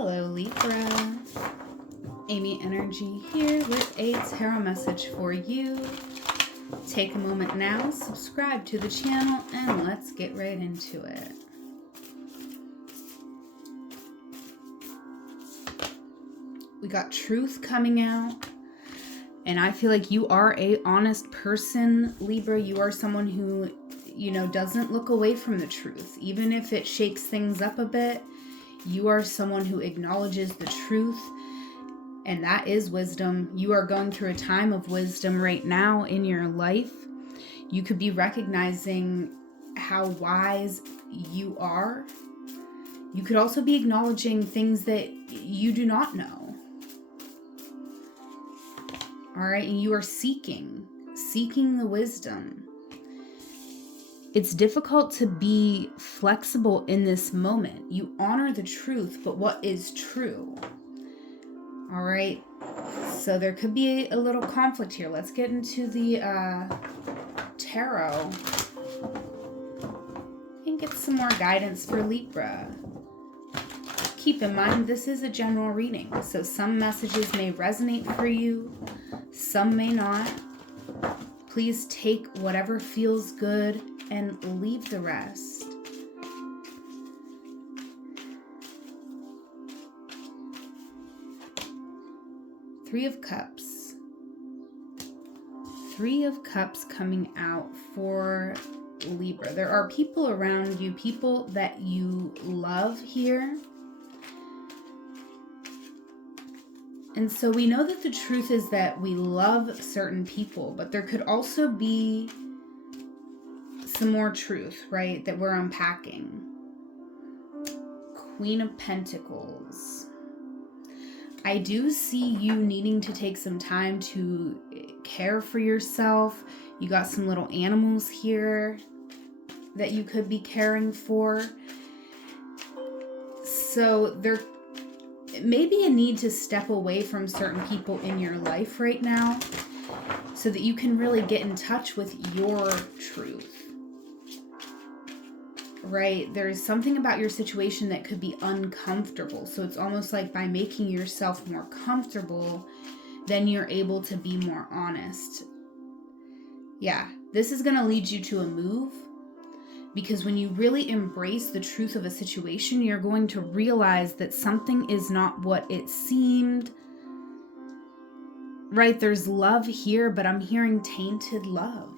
Hello, Libra. Amy Energy here with a tarot message for you. Take a moment now, subscribe to the channel, and let's get right into it. We got truth coming out, and I feel like you are a honest person, Libra. You are someone who, doesn't look away from the truth. Even if it shakes things up a bit, you are someone who acknowledges the truth, and that is wisdom. You are going through a time of wisdom right now in your life. You could be recognizing how wise you are. You could also be acknowledging things that you do not know. All right, and you are seeking the wisdom. It's difficult to be flexible in this moment. You honor the truth, but what is true? All right, so there could be a little conflict here. Let's get into the tarot and get some more guidance for Libra. Keep in mind, this is a general reading, so some messages may resonate for you, some may not. Please take whatever feels good and leave the rest. Three of Cups. Three of Cups coming out for Libra. There are people around you, people that you love here. And so we know that the truth is that we love certain people, but there could also be some more truth, right, that we're unpacking. Queen of Pentacles. I do see you needing to take some time to care for yourself. You got some little animals here that you could be caring for. So there may be a need to step away from certain people in your life right now so that you can really get in touch with your truth. Right? There's something about your situation that could be uncomfortable. So it's almost like by making yourself more comfortable, then you're able to be more honest. Yeah, this is going to lead you to a move, because when you really embrace the truth of a situation, you're going to realize that something is not what it seemed. Right? There's love here, but I'm hearing tainted love.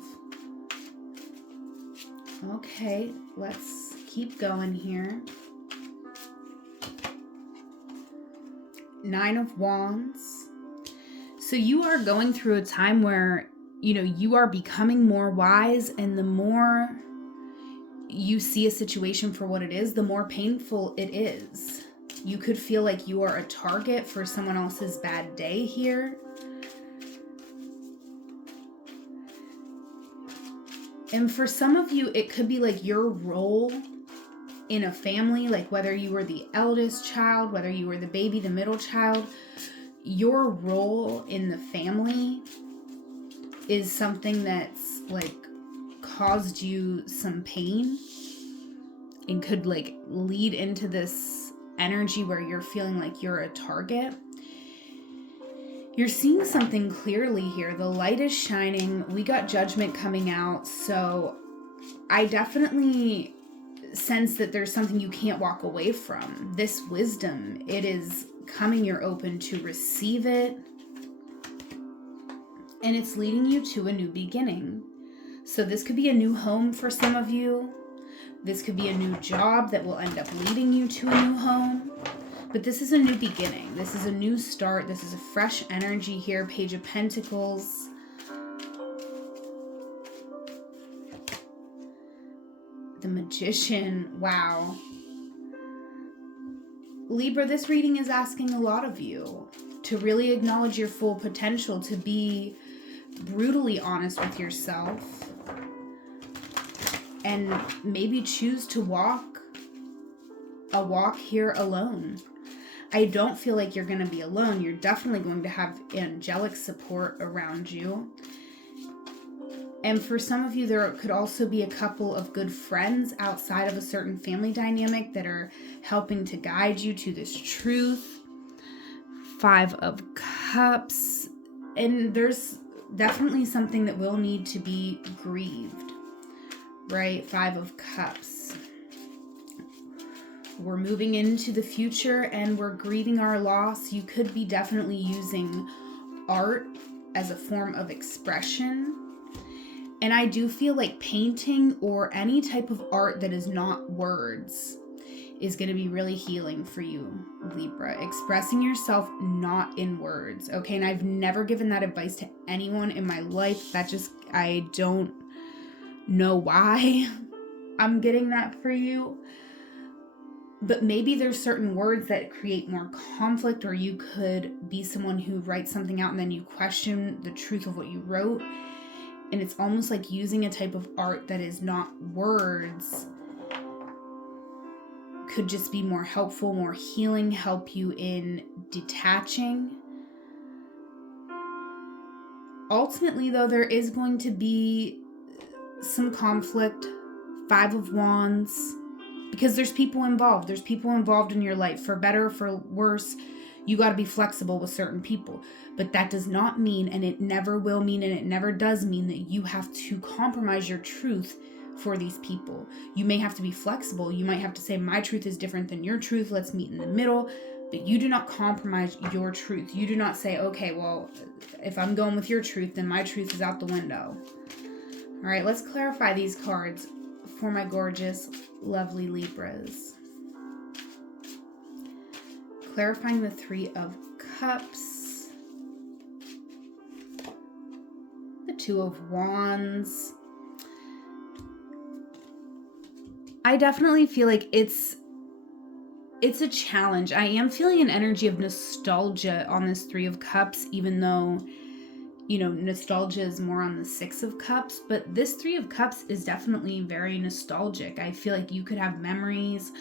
Okay, let's keep going here. Nine of Wands. So you are going through a time where, you are becoming more wise, and the more you see a situation for what it is, the more painful it is. You could feel like you are a target for someone else's bad day here. And for some of you, it could be like your role in a family, like whether you were the eldest child, whether you were the baby, the middle child, your role in the family is something that's like caused you some pain and could like lead into this energy where you're feeling like you're a target. You're seeing something clearly here. The light is shining. We got Judgment coming out. So I definitely sense that there's something you can't walk away from. This wisdom, it is coming. You're open to receive it. And it's leading you to a new beginning. So this could be a new home for some of you. This could be a new job that will end up leading you to a new home. But this is a new beginning. This is a new start. This is a fresh energy here. Page of Pentacles. The Magician. Wow. Libra, this reading is asking a lot of you to really acknowledge your full potential, to be brutally honest with yourself, and maybe choose to walk a walk here alone. I don't feel like you're going to be alone. You're definitely going to have angelic support around you. And for some of you, there could also be a couple of good friends outside of a certain family dynamic that are helping to guide you to this truth. 5 of Cups. And there's definitely something that will need to be grieved, right? 5 of Cups. We're moving into the future and we're grieving our loss. You could be definitely using art as a form of expression. And I do feel like painting or any type of art that is not words is going to be really healing for you, Libra. Expressing yourself not in words, okay? And I've never given that advice to anyone in my life. I don't know why I'm getting that for you. But maybe there's certain words that create more conflict, or you could be someone who writes something out and then you question the truth of what you wrote. And it's almost like using a type of art that is not words could just be more helpful, more healing, help you in detaching. Ultimately, though, there is going to be some conflict. 5 of Wands. Because there's people involved. There's people involved in your life. For better or for worse, you got to be flexible with certain people. But that does not mean, and it never will mean, and it never does mean that you have to compromise your truth for these people. You may have to be flexible. You might have to say, my truth is different than your truth. Let's meet in the middle. But you do not compromise your truth. You do not say, okay, well, if I'm going with your truth, then my truth is out the window. All right, let's clarify these cards for my gorgeous, lovely Libras. Clarifying the 3 of Cups. The 2 of Wands. I definitely feel like it's a challenge. I am feeling an energy of nostalgia on this 3 of Cups, even though, nostalgia is more on the 6 of Cups, but this 3 of Cups is definitely very nostalgic. I feel like you could have memories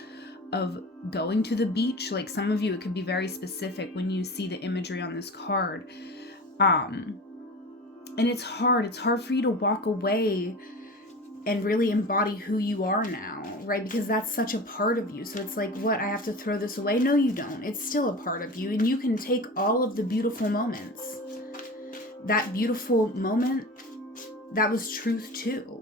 of going to the beach. Like some of you, it could be very specific when you see the imagery on this card. And it's hard for you to walk away and really embody who you are now, right? Because that's such a part of you. So it's like, what, I have to throw this away? No, you don't. It's still a part of you, and you can take all of the beautiful moments. That beautiful moment, that was truth too,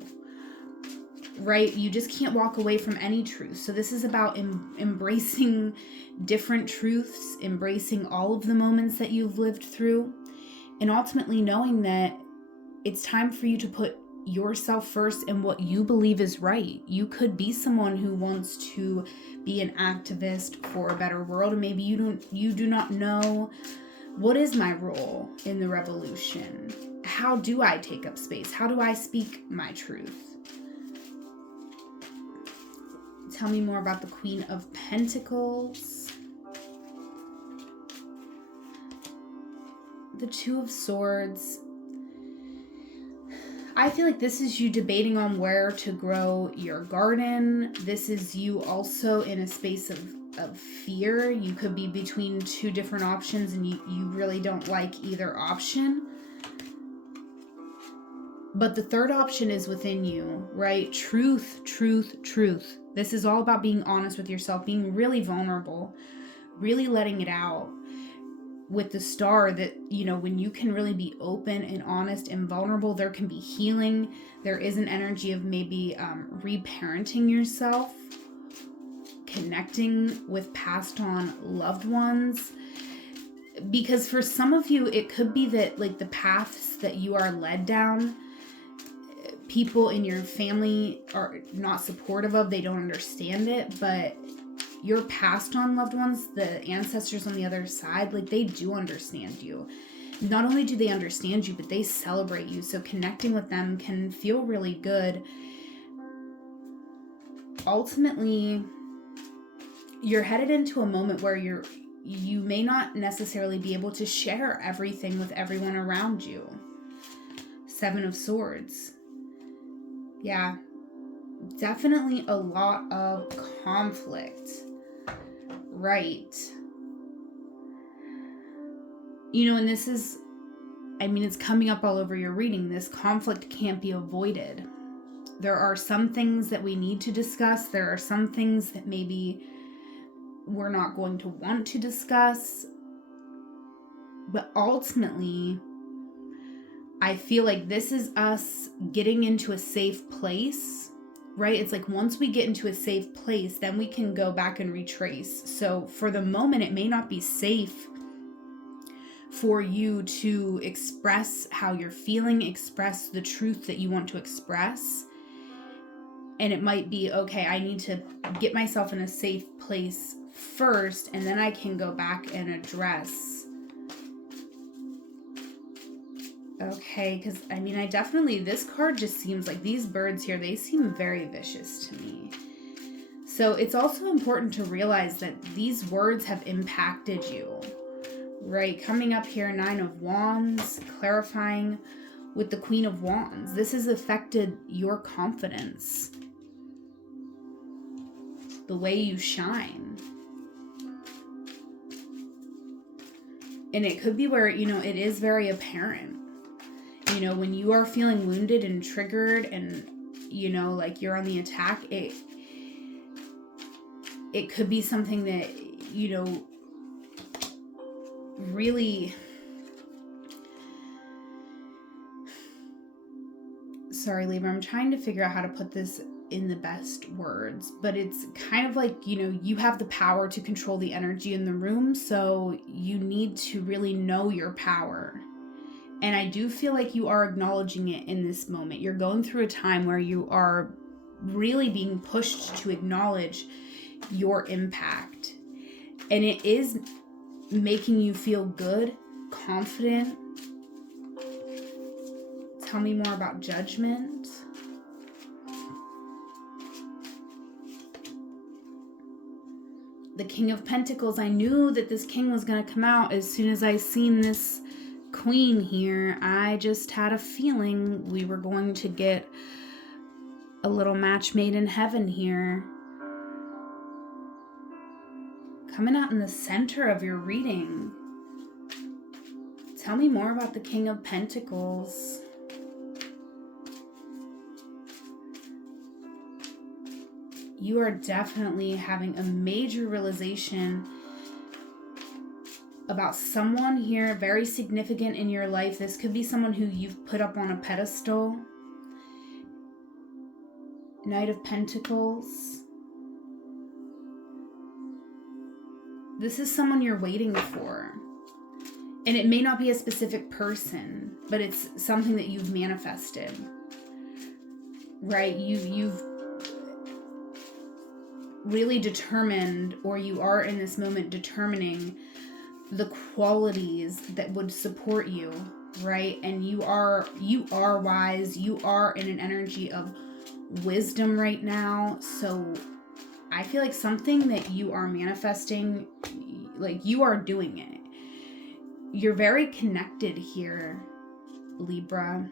right? You just can't walk away from any truth. So this is about embracing different truths, embracing all of the moments that you've lived through, and ultimately knowing that it's time for you to put yourself first and what you believe is right. You could be someone who wants to be an activist for a better world, and maybe you do not know, what is my role in the revolution? How do I take up space? How do I speak my truth? Tell me more about the Queen of Pentacles. The 2 of Swords. I feel like this is you debating on where to grow your garden. This is you also in a space of fear. You could be between 2 different options and you really don't like either option. But the third option is within you, right? Truth, truth, truth. This is all about being honest with yourself, being really vulnerable, really letting it out. With the Star, that, when you can really be open and honest and vulnerable, there can be healing. There is an energy of maybe reparenting yourself, connecting with passed on loved ones. Because for some of you, it could be that, like, the paths that you are led down, people in your family are not supportive of, they don't understand it, but your passed on loved ones, the ancestors on the other side, like, they do understand you. Not only do they understand you, but they celebrate you. So connecting with them can feel really good. Ultimately, you're headed into a moment where you may not necessarily be able to share everything with everyone around you. 7 of Swords. Yeah, definitely a lot of conflict. Right. And this is it's coming up all over your reading. This conflict can't be avoided. There are some things that we need to discuss. There are some things that maybe we're not going to want to discuss. But ultimately, I feel like this is us getting into a safe place, right? It's like once we get into a safe place, then we can go back and retrace. So for the moment, it may not be safe for you to express how you're feeling, express the truth that you want to express. And it might be, okay, I need to get myself in a safe place first, and then I can go back and address. Okay, because I definitely, this card just seems like these birds here, they seem very vicious to me. So it's also important to realize that these words have impacted you, right? Coming up here, 9 of Wands, clarifying with the Queen of Wands. This has affected your confidence, the way you shine. And it could be where, it is very apparent. When you are feeling wounded and triggered and, like you're on the attack, it could be something that, really, sorry, Libra, I'm trying to figure out how to put this in the best words, but it's kind of like, you have the power to control the energy in the room, so you need to really know your power. And I do feel like you are acknowledging it in this moment. You're going through a time where you are really being pushed to acknowledge your impact. And it is making you feel good, confident. Tell me more about Judgment. The King of Pentacles. I knew that this king was going to come out as soon as I seen this Queen here. I just had a feeling we were going to get a little match made in heaven here. Coming out in the center of your reading. Tell me more about the King of Pentacles. You are definitely having a major realization about someone here, very significant in your life. This could be someone who you've put up on a pedestal. Knight of Pentacles. This is someone you're waiting for. And it may not be a specific person, but it's something that you've manifested. Right? You've really determined, or you are in this moment determining the qualities that would support you, right? And you are wise. You are in an energy of wisdom right now. So I feel like something that you are manifesting, like you are doing it. You're very connected here, Libra,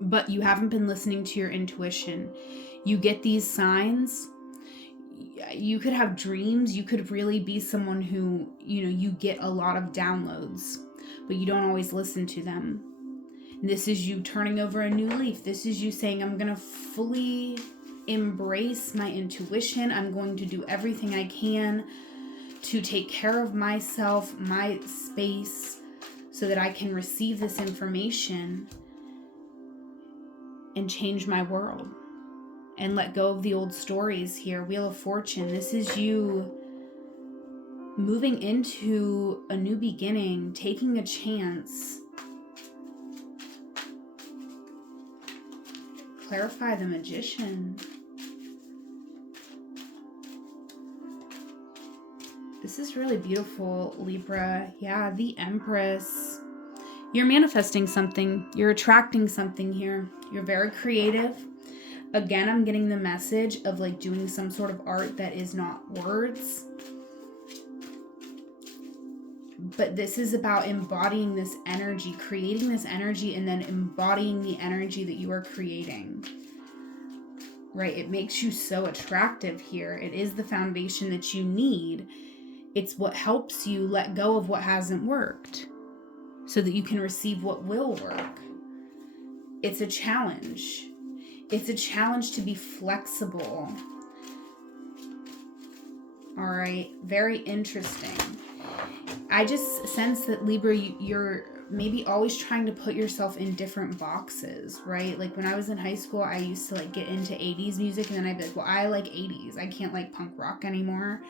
but you haven't been listening to your intuition. You get these signs. You could have dreams. You could really be someone who, you get a lot of downloads, but you don't always listen to them. This is you turning over a new leaf. This is you saying, I'm going to fully embrace my intuition. I'm going to do everything I can to take care of myself, my space, so that I can receive this information and change my world. And let go of the old stories here. Wheel of Fortune. This is you moving into a new beginning, taking a chance. Clarify the Magician. This is really beautiful, Libra. Yeah, the Empress. You're manifesting something. You're attracting something here. You're very creative. Again, I'm getting the message of like doing some sort of art that is not words. But this is about embodying this energy, creating this energy, and then embodying the energy that you are creating. Right? It makes you so attractive here. It is the foundation that you need. It's what helps you let go of what hasn't worked. so that you can receive what will work. It's a challenge. It's a challenge to be flexible. All right, very interesting. I just sense that Libra, you're maybe always trying to put yourself in different boxes, right? Like when I was in high school, I used to like get into 80s music, and then I'd be like, well, I like 80s. I can't like punk rock anymore.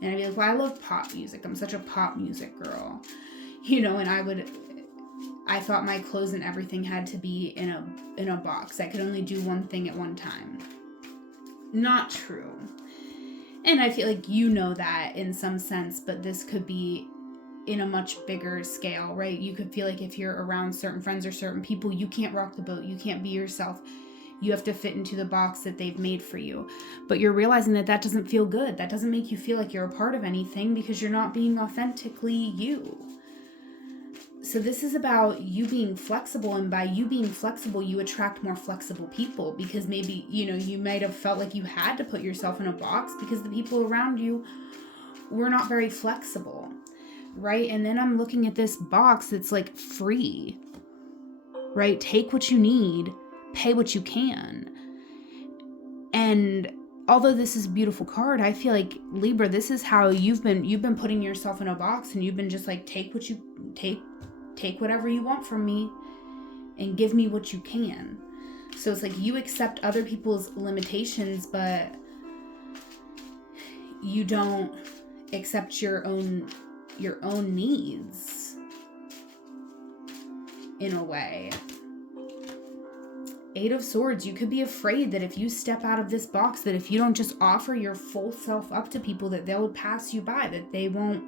And I'd be like, well, I love pop music. I'm such a pop music girl. You know, and I thought my clothes and everything had to be in a box. I could only do one thing at one time. Not true. And I feel like you know that in some sense, but this could be in a much bigger scale, right? You could feel like if you're around certain friends or certain people, you can't rock the boat. You can't be yourself. You have to fit into the box that they've made for you. But you're realizing that that doesn't feel good. That doesn't make you feel like you're a part of anything because you're not being authentically you. So this is about you being flexible, and by you being flexible, you attract more flexible people, because maybe, you know, you might have felt like you had to put yourself in a box because the people around you were not very flexible, right? And then I'm looking at this box that's like free, right? Take what you need, pay what you can. And although this is a beautiful card, I feel like Libra, this is how you've been putting yourself in a box, and you've been just like, take whatever you want from me and give me what you can. So it's like you accept other people's limitations, but you don't accept your own needs in a way. 8 of Swords, you could be afraid that if you step out of this box, that if you don't just offer your full self up to people, that they'll pass you by, that they won't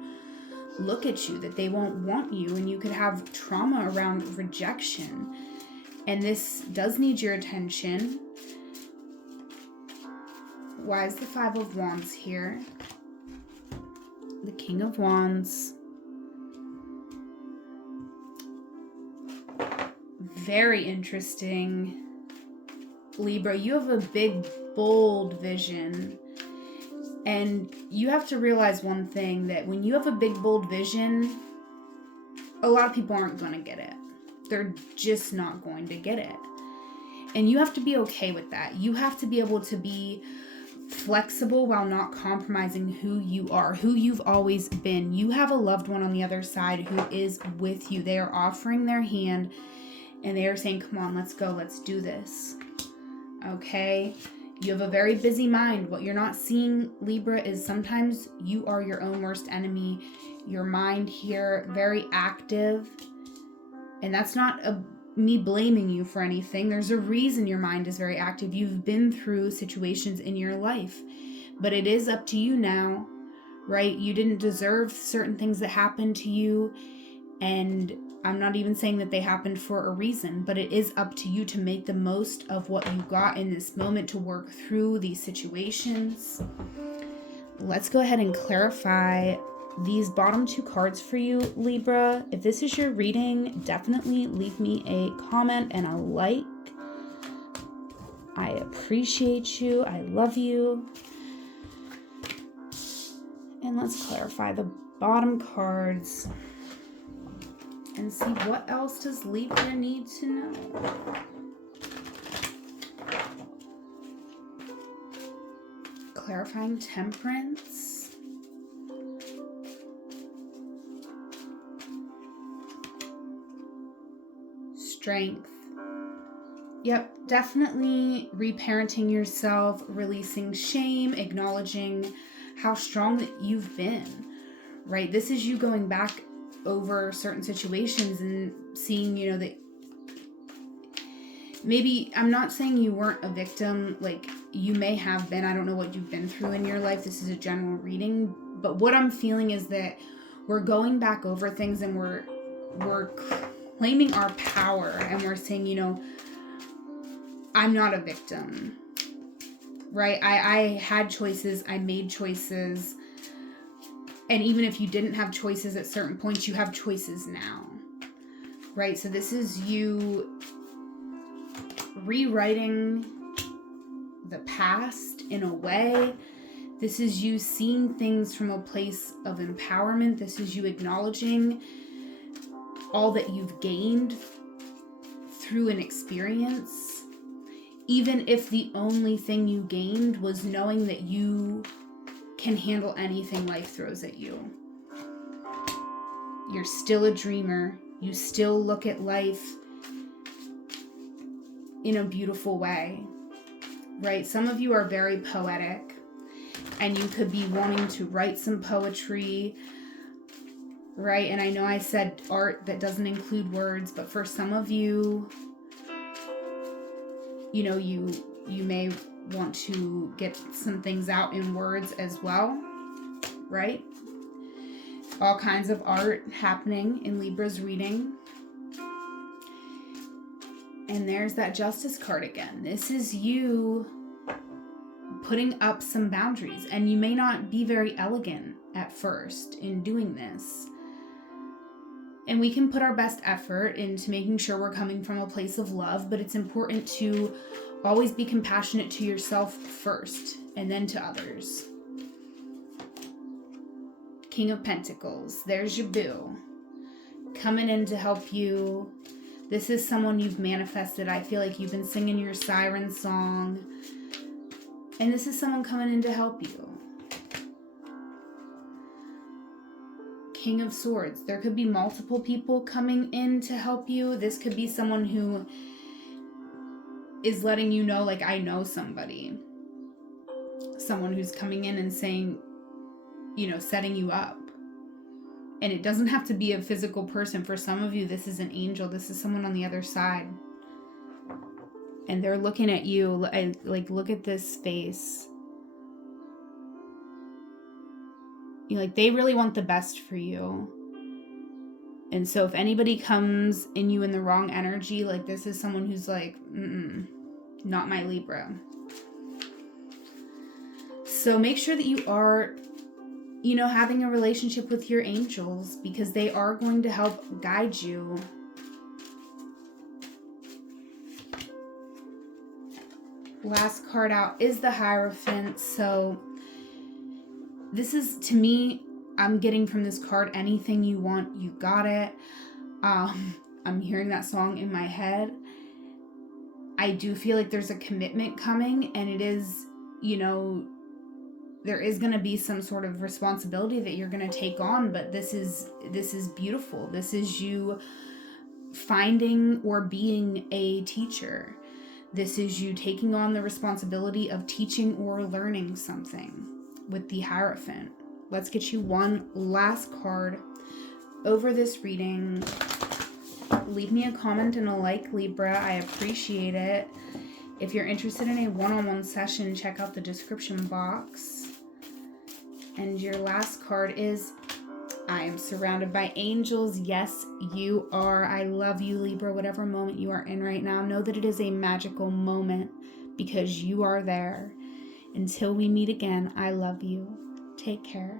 look at you, that they won't want you, and you could have trauma around rejection. And this does need your attention. Why is the 5 of Wands here? The King of Wands. Very interesting. Libra, you have a big, bold vision. And you have to realize one thing, that when you have a big, bold vision, a lot of people aren't going to get it. They're just not going to get it. And you have to be okay with that. You have to be able to be flexible while not compromising who you are, who you've always been. You have a loved one on the other side who is with you. They are offering their hand, and they are saying, come on, let's go, let's do this. Okay? You have a very busy mind. What you're not seeing, Libra, is sometimes you are your own worst enemy. Your mind here, very active. And that's not me blaming you for anything. There's a reason your mind is very active. You've been through situations in your life. But it is up to you now, right? You didn't deserve certain things that happened to you. And I'm not even saying that they happened for a reason, but it is up to you to make the most of what you got in this moment, to work through these situations. Let's go ahead and clarify these bottom 2 cards for you, Libra. If this is your reading, definitely leave me a comment and a like. I appreciate you. I love you. And let's clarify the bottom cards and see what else does Libra need to know. Clarifying Temperance. Strength. Yep, definitely reparenting yourself, releasing shame, acknowledging how strong that you've been, right? This is you going back over certain situations and seeing, you know, that maybe, I'm not saying you weren't a victim, like you may have been. I don't know what you've been through in your life. This is a general reading, but what I'm feeling is that we're going back over things, and we're claiming our power, and we're saying, you know, I'm not a victim, right? I had choices, I made choices. And even if you didn't have choices at certain points, you have choices now, right? So this is you rewriting the past in a way. This is you seeing things from a place of empowerment. This is you acknowledging all that you've gained through an experience, even if the only thing you gained was knowing that you can handle anything life throws at you. You're still a dreamer. You still look at life in a beautiful way, right? Some of you are very poetic, and you could be wanting to write some poetry, right? And I know I said art that doesn't include words, but for some of you, you know, you may want to get some things out in words as well, right? All kinds of art happening in Libra's reading. And there's that Justice card again. This is you putting up some boundaries, and you may not be very elegant at first in doing this. And we can put our best effort into making sure we're coming from a place of love, but it's important to always be compassionate to yourself first and then to others. King of Pentacles, there's your boo coming in to help you. This is someone you've manifested. I feel like you've been singing your siren song, and this is someone coming in to help you. King of Swords, there could be multiple people coming in to help you. This could be someone who is letting you know, like, I know somebody. Someone who's coming in and saying, you know, setting you up. And it doesn't have to be a physical person. For some of you, this is an angel. This is someone on the other side. And they're looking at you. Like, look at this face. You like, they really want the best for you. And so if anybody comes in you in the wrong energy, like, this is someone who's like, not my Libra. So make sure that you are, you know, having a relationship with your angels, because they are going to help guide you. Last card out is the Hierophant. So this is, to me, I'm getting from this card, anything you want, you got it. I'm hearing that song in my head. I do feel like there's a commitment coming, and it is, you know, there is going to be some sort of responsibility that you're going to take on, but this is beautiful. This is you finding or being a teacher. This is you taking on the responsibility of teaching or learning something with the Hierophant. Let's get you one last card over this reading. Leave me a comment and a like, Libra. I appreciate it. If you're interested in a one-on-one session, check out the description box. And your last card is, I am surrounded by angels. Yes, you are. I love you, Libra. Whatever moment you are in right now, know that it is a magical moment because you are there. Until we meet again, I love you. Take care.